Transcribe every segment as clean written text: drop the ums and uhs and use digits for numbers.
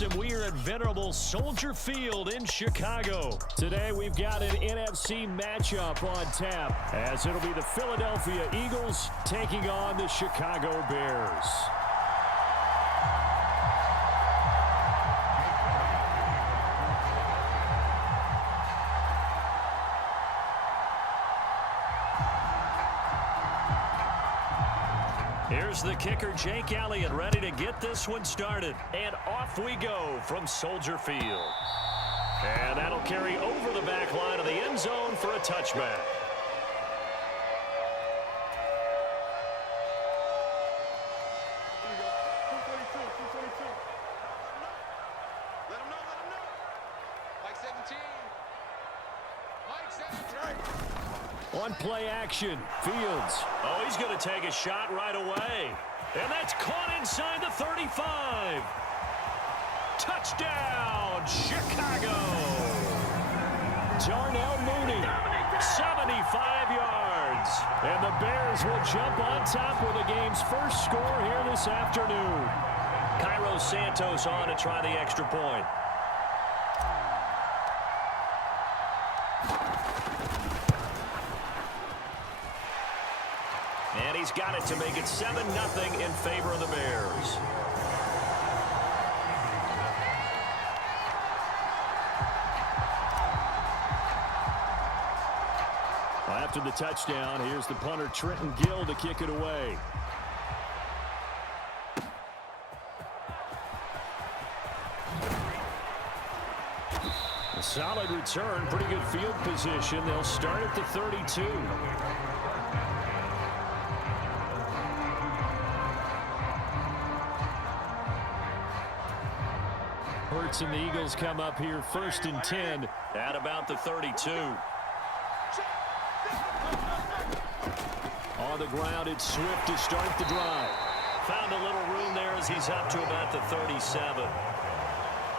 Sports, and we are at venerable Soldier Field in Chicago. Today, we've got an NFC matchup on tap, as it'll be the Philadelphia Eagles taking on the Chicago Bears. Here's the kicker, Jake Elliott, ready to get this one started. And off we go from Soldier Field. And that'll carry over the back line of the end zone for a touchback. On play action, Fields. Oh, he's going to take a shot right away. And that's caught inside the 35. Touchdown, Chicago. Darnell Mooney, 75 yards. And the Bears will jump on top with the game's first score here this afternoon. Cairo Santos on to try the extra point. And he's got it to make it 7-0 in favor of the Bears. After the touchdown, here's the punter Trenton Gill to kick it away. A solid return, pretty good field position. They'll start at the 32. Hurts and the Eagles come up here 1st and 10 at about the 32. On the ground, it's Swift to start the drive. Found a little room there as he's up to about the 37.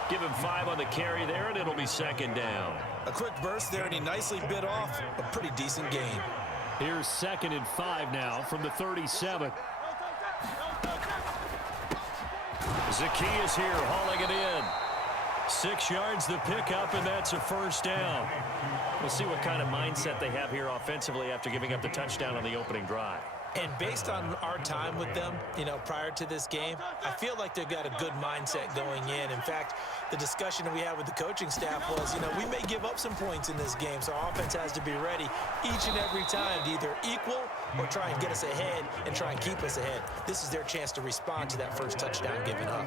Give him 5 on the carry there, and it'll be 2nd down. A quick burst there, and he nicely bit off a pretty decent gain. Here's 2nd and 5 now from the 37. Zacchaeus here hauling it in. 6 yards the pickup, and that's a 1st down. We'll see what kind of mindset they have here offensively after giving up the touchdown on the opening drive. And based on our time with them, prior to this game, I feel like they've got a good mindset going in. In fact, the discussion that we had with the coaching staff was, we may give up some points in this game, so our offense has to be ready each and every time to either equal or try and get us ahead and try and keep us ahead. This is their chance to respond to that first touchdown given up.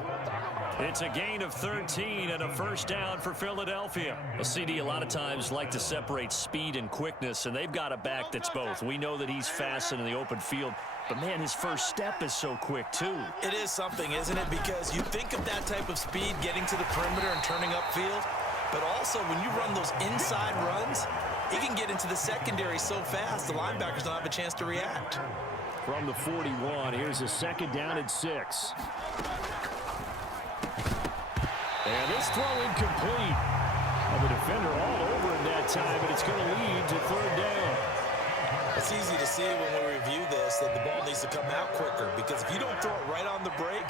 It's a gain of 13 and a 1st down for Philadelphia. Well, CD, a lot of times like to separate speed and quickness, and they've got a back that's both. We know that he's fast in the open field, but, man, his first step is so quick, too. It is something, isn't it? Because you think of that type of speed getting to the perimeter and turning upfield, but also when you run those inside runs, he can get into the secondary so fast the linebackers don't have a chance to react. From the 41, here's a 2nd down and 6. And this throw incomplete. The defender all over him that time, but it's going to lead to 3rd down. It's easy to see when we review this that the ball needs to come out quicker, because if you don't throw it right on the break,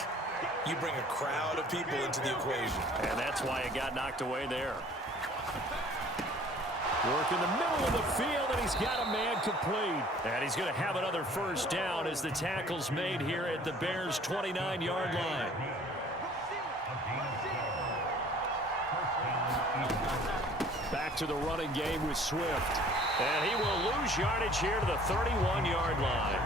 you bring a crowd of people into the equation. And that's why it got knocked away there. Work in the middle of the field, and he's got a man complete. And he's going to have another 1st down as the tackle's made here at the Bears' 29-yard line. Back to the running game with Swift. And he will lose yardage here to the 31-yard line.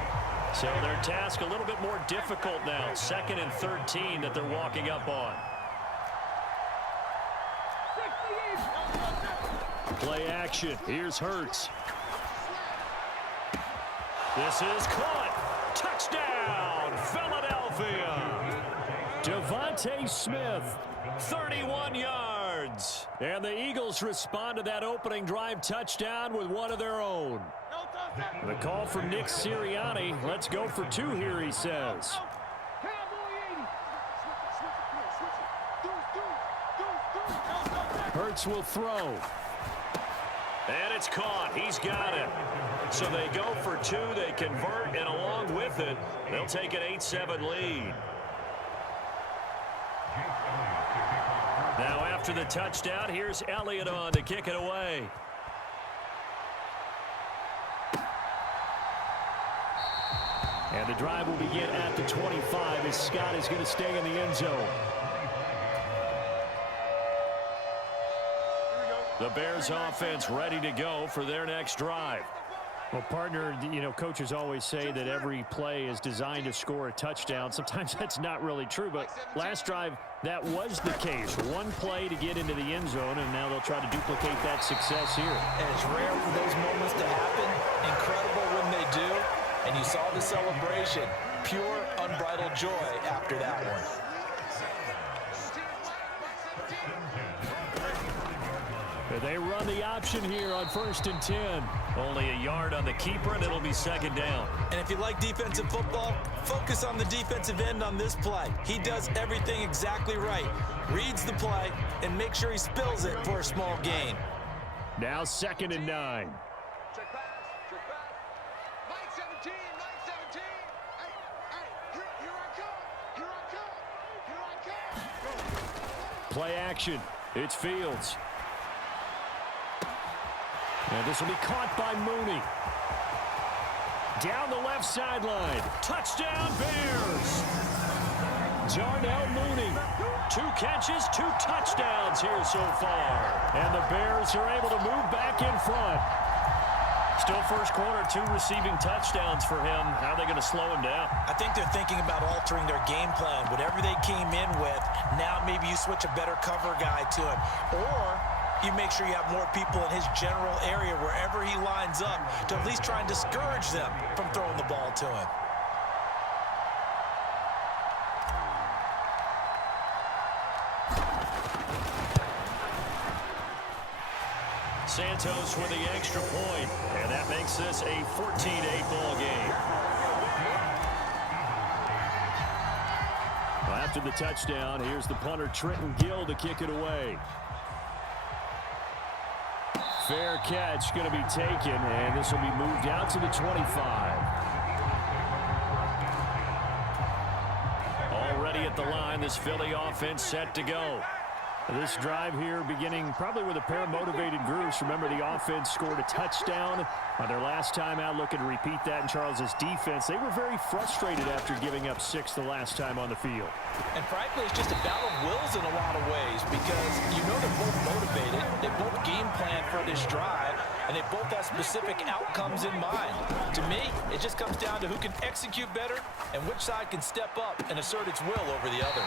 So their task a little bit more difficult now. 2nd and 13 that they're walking up on. Play action. Here's Hurts. This is caught. Touchdown, Philadelphia. Devontae Smith, 31 yards. And the Eagles respond to that opening drive touchdown with one of their own. The call from Nick Sirianni. Let's go for 2 here, he says. Hurts will throw. And it's caught. He's got it. So they go for 2. They convert, and along with it, they'll take an 8-7 lead. After the touchdown, here's Elliott on to kick it away. And the drive will begin at the 25 as Scott is going to stay in the end zone. The Bears offense ready to go for their next drive. Well, partner, you know, coaches always say that every play is designed to score a touchdown. Sometimes that's not really true, but last drive, that was the case. One play to get into the end zone, and now they'll try to duplicate that success here. And it's rare for those moments to happen. Incredible when they do. And you saw the celebration. Pure, unbridled joy after that one. They run the option here on 1st and 10. Only a yard on the keeper, and it'll be 2nd down. And if you like defensive football, focus on the defensive end on this play. He does everything exactly right. Reads the play and make sure he spills it for a small gain. Now 2nd and 9. Check pass. Mike 17. Hey, here I come. Play action. It's Fields. And this will be caught by Mooney. Down the left sideline. Touchdown, Bears. Darnell Mooney. 2 catches, 2 touchdowns here so far. And the Bears are able to move back in front. Still first quarter, 2 receiving touchdowns for him. How are they going to slow him down? I think they're thinking about altering their game plan. Whatever they came in with, now maybe you switch a better cover guy to him. Or you make sure you have more people in his general area wherever he lines up to at least try and discourage them from throwing the ball to him. Santos with the extra point, and that makes this a 14-8 ball game. Well, after the touchdown, here's the punter Trenton Gill to kick it away. Fair catch going to be taken, and this will be moved out to the 25. Already at the line, this Philly offense set to go. This drive here beginning probably with a pair of motivated groups. Remember, the offense scored a touchdown on their last time out. Looking to repeat that in Charles's defense. They were very frustrated after giving up 6 the last time on the field. And frankly, it's just a battle of wills in a lot of ways because you know they're both motivated. They both game plan for this drive, and they both have specific outcomes in mind. To me, it just comes down to who can execute better and which side can step up and assert its will over the other.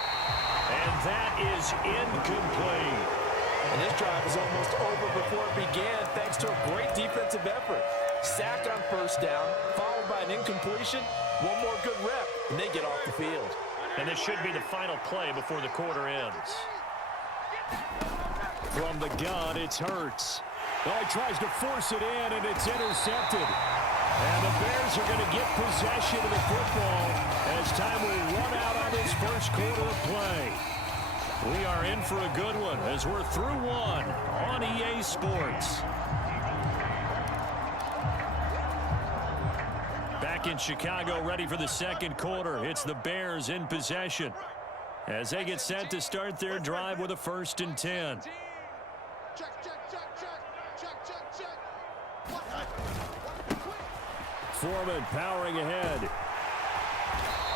And that is incomplete. And this drive was almost over before it began thanks to a great defensive effort. Sack on 1st down, followed by an incompletion. One more good rep, and they get off the field. And this should be the final play before the quarter ends. From the gun, it's Hurts. Well, he tries to force it in, and it's intercepted. And the Bears are going to get possession of the football as time will run out on this first quarter of play. We are in for a good one as we're through one on EA Sports. Back in Chicago, ready for the second quarter. It's the Bears in possession as they get set to start their drive with a 1st and 10. Check. Foreman powering ahead.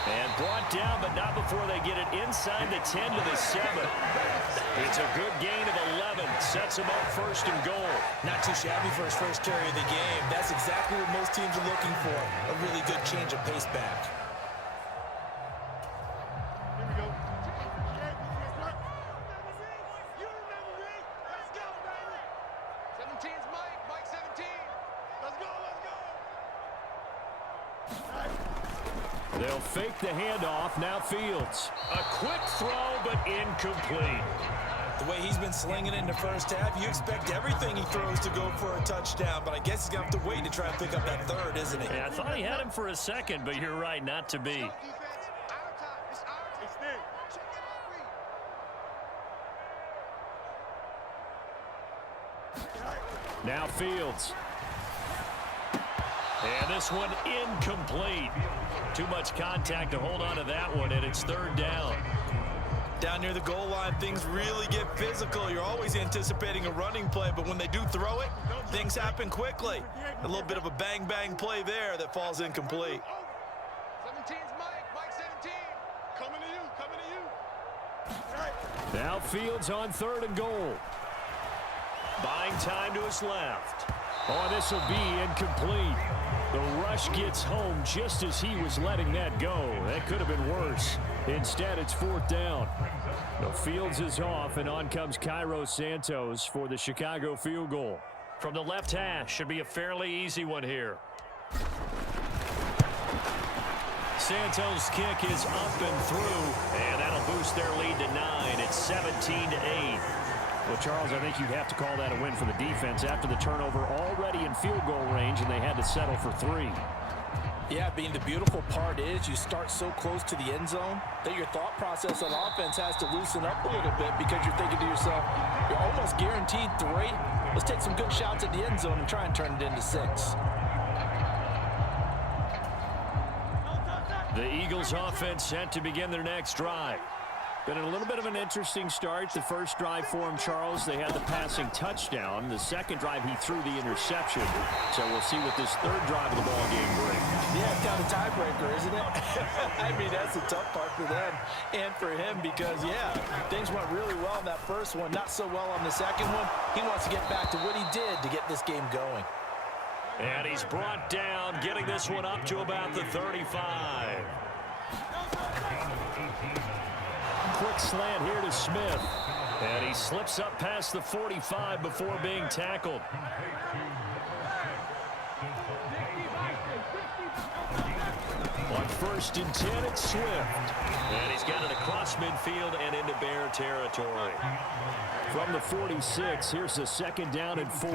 And brought down, but not before they get it inside the 10 to the 7. It's a good gain of 11. Sets them up 1st and goal. Not too shabby for his first carry of the game. That's exactly what most teams are looking for. A really good change of pace back. Here we go. 17's Mike 17. Let's go. They'll fake the handoff. Now Fields. A quick throw, but incomplete. The way he's been slinging it in the first half, you expect everything he throws to go for a touchdown, but I guess he's going to have to wait to try and pick up that 3rd, isn't he? Yeah, I thought he had him for a second, but you're right, not to be. Now Fields. And this one incomplete. Too much contact to hold on to that one, and it's 3rd down. Down near the goal line, things really get physical. You're always anticipating a running play, but when they do throw it, things happen quickly. A little bit of a bang-bang play there that falls incomplete. 17's Mike 17. Coming to you, coming to you. Now Fields on 3rd and goal. Buying time to his left. Oh, this will be incomplete. The rush gets home just as he was letting that go. That could have been worse. Instead, it's 4th down. The Fields is off, and on comes Cairo Santos for the Chicago field goal. From the left hash, should be a fairly easy one here. Santos' kick is up and through, and that'll boost their lead to 9. It's 17-8. Well, Charles, I think you'd have to call that a win for the defense after the turnover already in field goal range, and they had to settle for 3. Yeah, being the beautiful part is you start so close to the end zone that your thought process on offense has to loosen up a little bit because you're thinking to yourself, you're almost guaranteed 3. Let's take some good shots at the end zone and try and turn it into 6. The Eagles offense set to begin their next drive. Been a little bit of an interesting start. The first drive for him, Charles, they had the passing touchdown. The second drive, he threw the interception. So we'll see what this third drive of the ball game brings. Yeah, it's kind of a tiebreaker, isn't it? I mean, that's the tough part for them and for him because, yeah, things went really well in that first one, not so well on the second one. He wants to get back to what he did to get this game going. And he's brought down, getting this one up to about the 35. Quick slant here to Smith. And he slips up past the 45 before being tackled. On 1st and 10, it's Swift. And he's got it across midfield and into Bear territory. From the 46, here's the 2nd down and 4.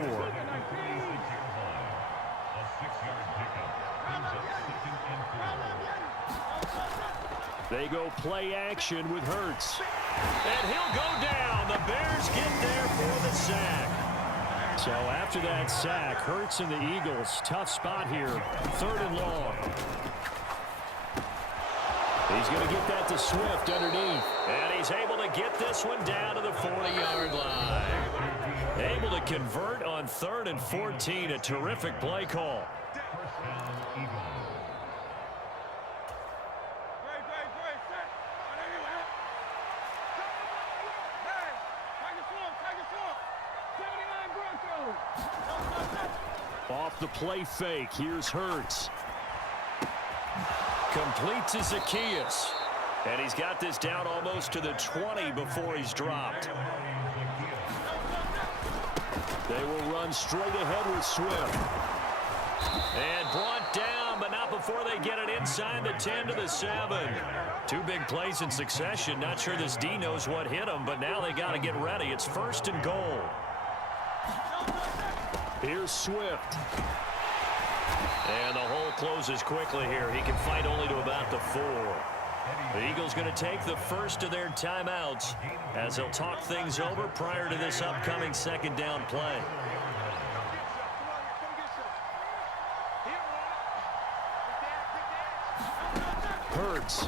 They go play action with Hurts. And he'll go down. The Bears get there for the sack. So after that sack, Hurts and the Eagles, tough spot here. 3rd and long. He's going to get that to Swift underneath. And he's able to get this one down to the 40-yard line. Able to convert on 3rd and 14. A terrific play call. Off the play fake, here's Hurts. Complete to Zacchaeus. And he's got this down almost to the 20 before he's dropped. They will run straight ahead with Swift. And brought down, but not before they get it inside the 10 to the 7. 2 big plays in succession. Not sure this D knows what hit him, but now they got to get ready. It's 1st and goal. Here's Swift. And the hole closes quickly here. He can fight only to about the 4. The Eagles going to take the first of their timeouts as they'll talk things over prior to this upcoming 2nd down play. Hurts.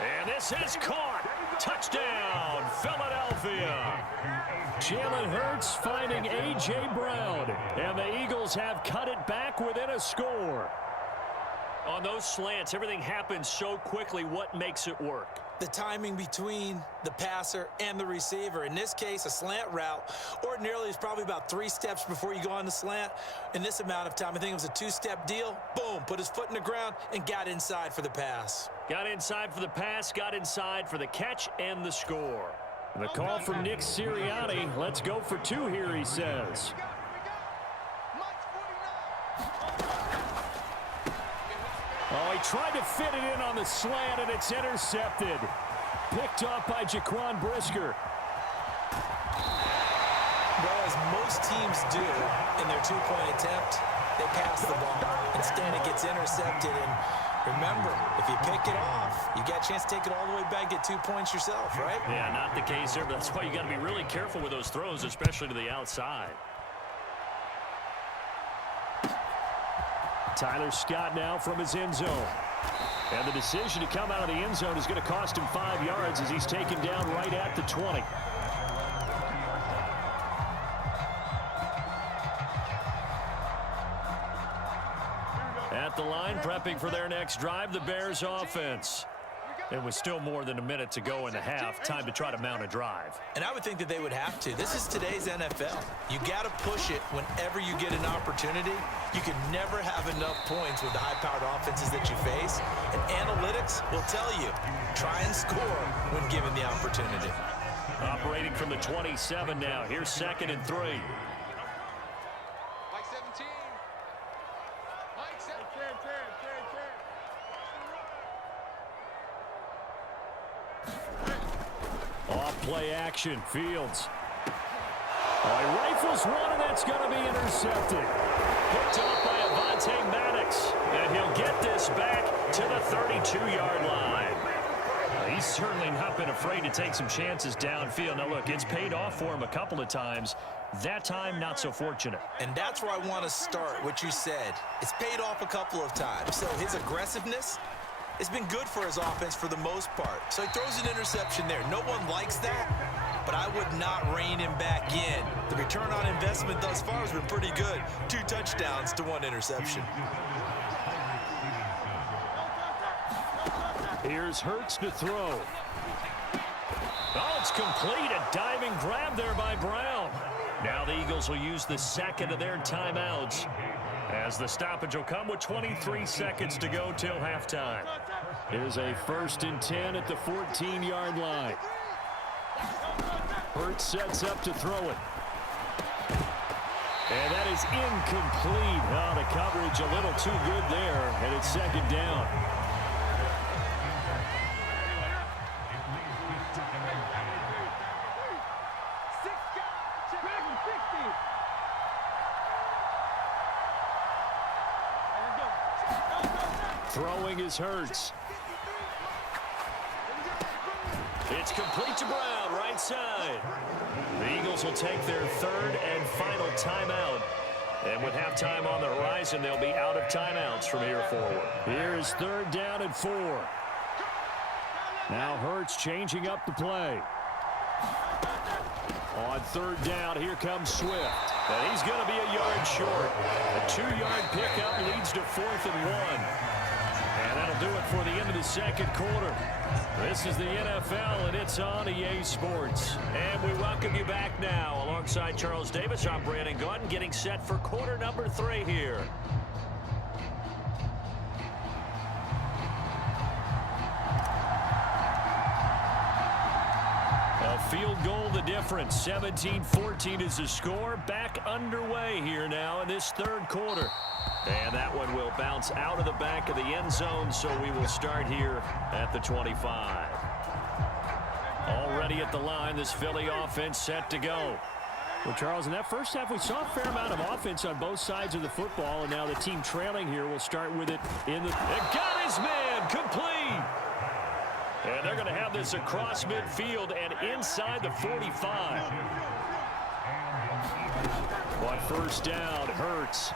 And this is caught. Touchdown, Philadelphia. Jalen Hurts finding A.J. Brown. And the Eagles have cut it back within a score. On those slants, everything happens so quickly. What makes it work? The timing between the passer and the receiver. In this case, a slant route ordinarily is probably about 3 steps before you go on the slant. In this amount of time, I think it was a 2-step deal. Boom, put his foot in the ground and got inside for the pass. Got inside for the pass, got inside for the catch and the score. The call from Nick Sirianni. Let's go for 2 here, he says. Oh, he tried to fit it in on the slant, and it's intercepted. Picked off by Jaquan Brisker. Well, as most teams do in their 2-point attempt, they pass the ball. Instead, it gets intercepted. And remember, if you pick it off, you got a chance to take it all the way back, get 2 points yourself, right? Yeah, not the case here, but that's why you got to be really careful with those throws, especially to the outside. Tyler Scott now from his end zone. And the decision to come out of the end zone is going to cost him 5 yards as he's taken down right at the 20. At the line, prepping for their next drive, the Bears offense. It was still more than a minute to go in the half. Time to try to mount a drive. And I would think that they would have to. This is today's NFL. You got to push it whenever you get an opportunity. You can never have enough points with the high-powered offenses that you face. And analytics will tell you, try and score when given the opportunity. Operating from the 27 now. Here's 2nd and 3. Mike 17. Mike 17. Off play action. Fields. Oh, he rifles one, and that's going to be intercepted. Picked off by Avonte Maddox. And he'll get this back to the 32-yard line. He's certainly not been afraid to take some chances downfield. Now, look, it's paid off for him a couple of times. That time, not so fortunate. And that's where I want to start, what you said. It's paid off a couple of times. So his aggressiveness, it's been good for his offense for the most part. So he throws an interception there. No one likes that, but I would not rein him back in. The return on investment thus far has been pretty good. 2 touchdowns to 1 interception. Here's Hurts to throw. Oh, it's complete. A diving grab there by Brown. Now the Eagles will use the second of their timeouts as the stoppage will come with 23 seconds to go till halftime. Here's a 1st and 10 at the 14-yard line. Hurts sets up to throw it. And that is incomplete. Oh, the coverage a little too good there, and it's 2nd down. Throwing is Hurts. It's complete to Brown, right side. The Eagles will take their 3rd and final timeout. And with halftime on the horizon, they'll be out of timeouts from here forward. Here's 3rd down and 4. Now Hurts changing up the play. On 3rd down, here comes Swift. And he's going to be a yard short. A 2-yard pickup leads to 4th and 1. And that'll do it for the end of the 2nd quarter. This is the NFL, and it's on EA Sports. And we welcome you back now. Alongside Charles Davis, I'm Brandon Gaudin, getting set for quarter number 3 here. A field goal the difference. 17-14 is the score. Back underway here now in this 3rd quarter. And that one will bounce out of the back of the end zone, so we will start here at the 25. Already at the line, this Philly offense set to go. Well, Charles, in that first half, we saw a fair amount of offense on both sides of the football, and now the team trailing here will start with it in the... It got his man, complete! And they're going to have this across midfield and inside the 45. On 1st down, Hurts.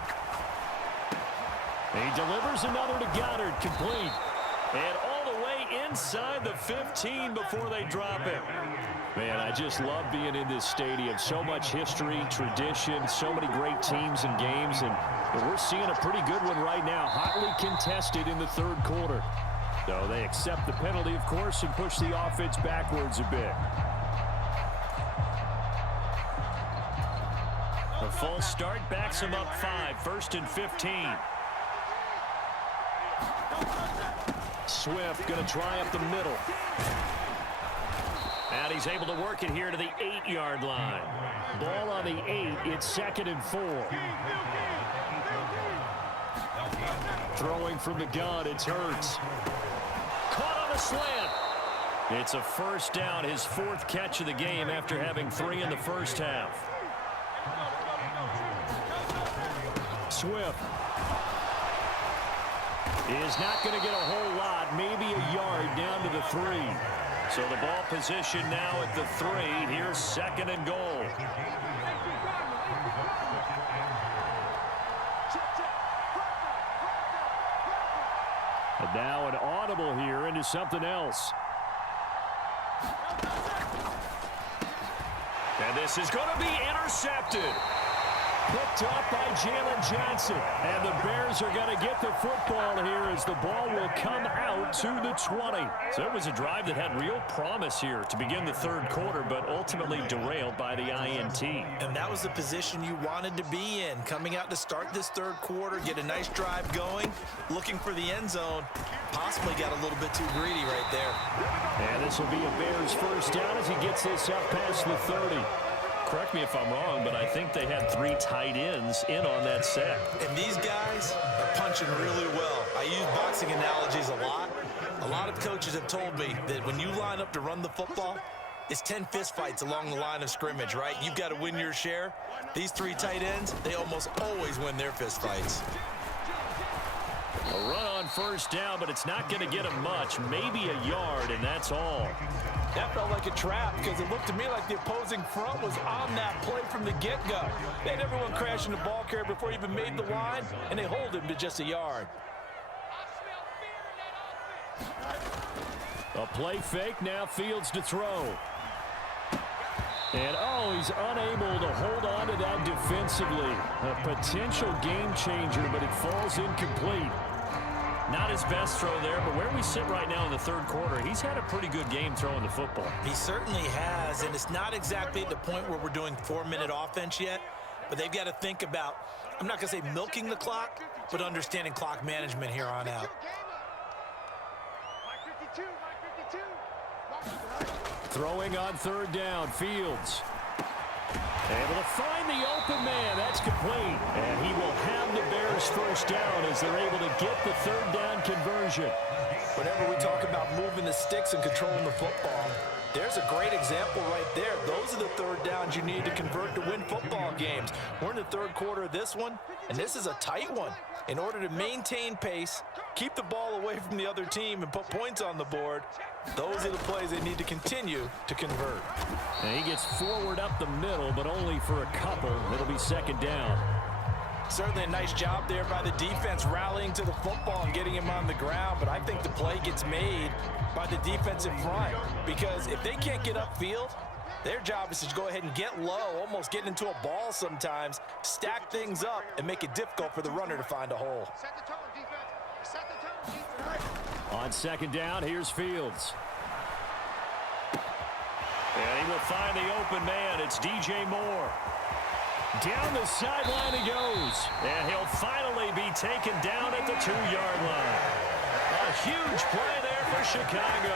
He delivers another to Goddard, complete. And all the way inside the 15 before they drop it. Man, I just love being in this stadium. So much history, tradition, so many great teams and games. And we're seeing a pretty good one right now. Hotly contested in the 3rd quarter. So they accept the penalty, of course, and push the offense backwards a bit. A false start backs him up 5. 1st and 15. Swift going to try up the middle. And he's able to work it here to the 8-yard line. Ball on the 8. It's 2nd and 4. Throwing from the gun, it's Hurts. Caught on a slant. It's a 1st down, his 4th catch of the game after having 3 in the first half. Swift is not going to get a whole lot, maybe a yard down to the 3. So the ball position now at the 3. Here's 2nd and goal. And now an audible here into something else. And this is going to be intercepted. Picked up by Jalen Johnson. And the Bears are going to get the football here as the ball will come out to the 20. So it was a drive that had real promise here to begin the third quarter, but ultimately derailed by the INT. And that was the position you wanted to be in. Coming out to start this third quarter, get a nice drive going, looking for the end zone. Possibly got a little bit too greedy right there. And this will be a Bears first down as he gets this up past the 30. Correct me if I'm wrong, but I think they had 3 tight ends in on that set. And these guys are punching really well. I use boxing analogies a lot. A lot of coaches have told me that when you line up to run the football, it's 10 fist fights along the line of scrimmage, right? You've got to win your share. These 3 tight ends, they almost always win their fist fights. A run on first down, but it's not going to get him much. Maybe a yard, and that's all. That felt like a trap because it looked to me like the opposing front was on that play from the get-go. They had everyone crashing the ball carrier before he even made the line, and they hold him to just a yard. A play fake, now Fields to throw. And, oh, he's unable to hold on to that defensively. A potential game changer, but it falls incomplete. Not his best throw there, but where we sit right now in the third quarter, he's had a pretty good game throwing the football. He certainly has, and it's not exactly at the point where we're doing 4-minute offense yet, but they've got to think about, I'm not going to say milking the clock, but understanding clock management here on out. Throwing on third down, Fields. Able to find the open man. That's complete. And he will have the Bears first down as they're able to get the third down conversion. Whenever we talk about moving the sticks and controlling the football, there's a great example right there. Those are the third downs you need to convert to win football games. We're in the third quarter of this one, and this is a tight one. In order to maintain pace, keep the ball away from the other team, and put points on the board, those are the plays they need to continue to convert. And he gets forward up the middle, but only for a couple. It'll be second down. Certainly a nice job there by the defense rallying to the football and getting him on the ground, but I think the play gets made by the defensive front because if they can't get upfield, their job is to go ahead and get low, almost get into a ball sometimes, stack things up, and make it difficult for the runner to find a hole. Set the tone, defense. Set the tone, defense. On second down, here's Fields. And he will find the open man. It's DJ Moore. Down the sideline he goes. And he'll finally be taken down at the 2-yard line. A huge play there for Chicago.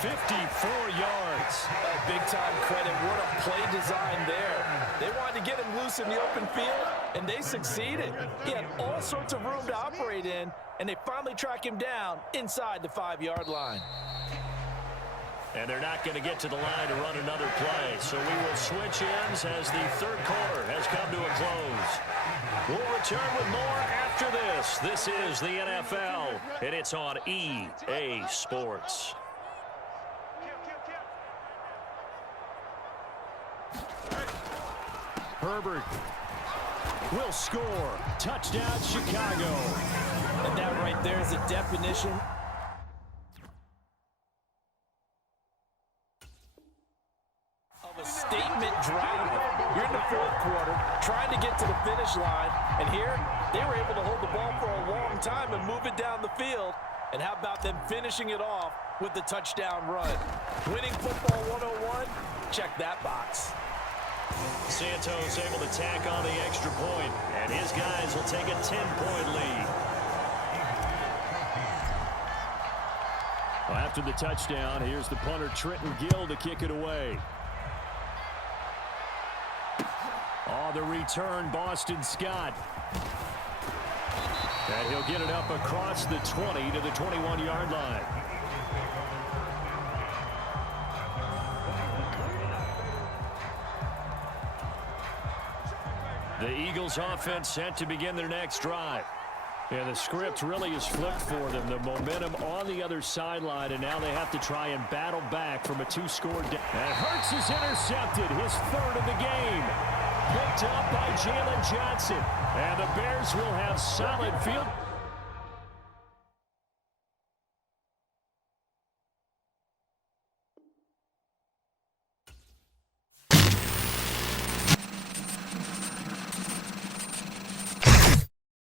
54 yards. Big-time credit. What a play design there. They wanted to get him loose in the open field, and they succeeded. He had all sorts of room to operate in, and they finally track him down inside the 5-yard line. And they're not going to get to the line to run another play. So we will switch ends as the third quarter has come to a close. We'll return with more after this. This is the NFL, and it's on EA Sports. Herbert will score. Touchdown, Chicago. And that right there is a definition of a statement drive. You're in the fourth quarter, trying to get to the finish line, and here they were able to hold the ball for a long time and move it down the field. And how about them finishing it off with the touchdown run? Winning football 101, check that box. Santos able to tack on the extra point, and his guys will take a 10-point lead. Well, after the touchdown, here's the punter Trenton Gill to kick it away. Oh, the return, Boston Scott. And he'll get it up across the 20 to the 21-yard line. The Eagles offense set to begin their next drive. And the script really is flipped for them. The momentum on the other sideline, and now they have to try and battle back from a 2-score down. And Hurts is intercepted, his third of the game. Picked up by Jalen Johnson. And the Bears will have solid field.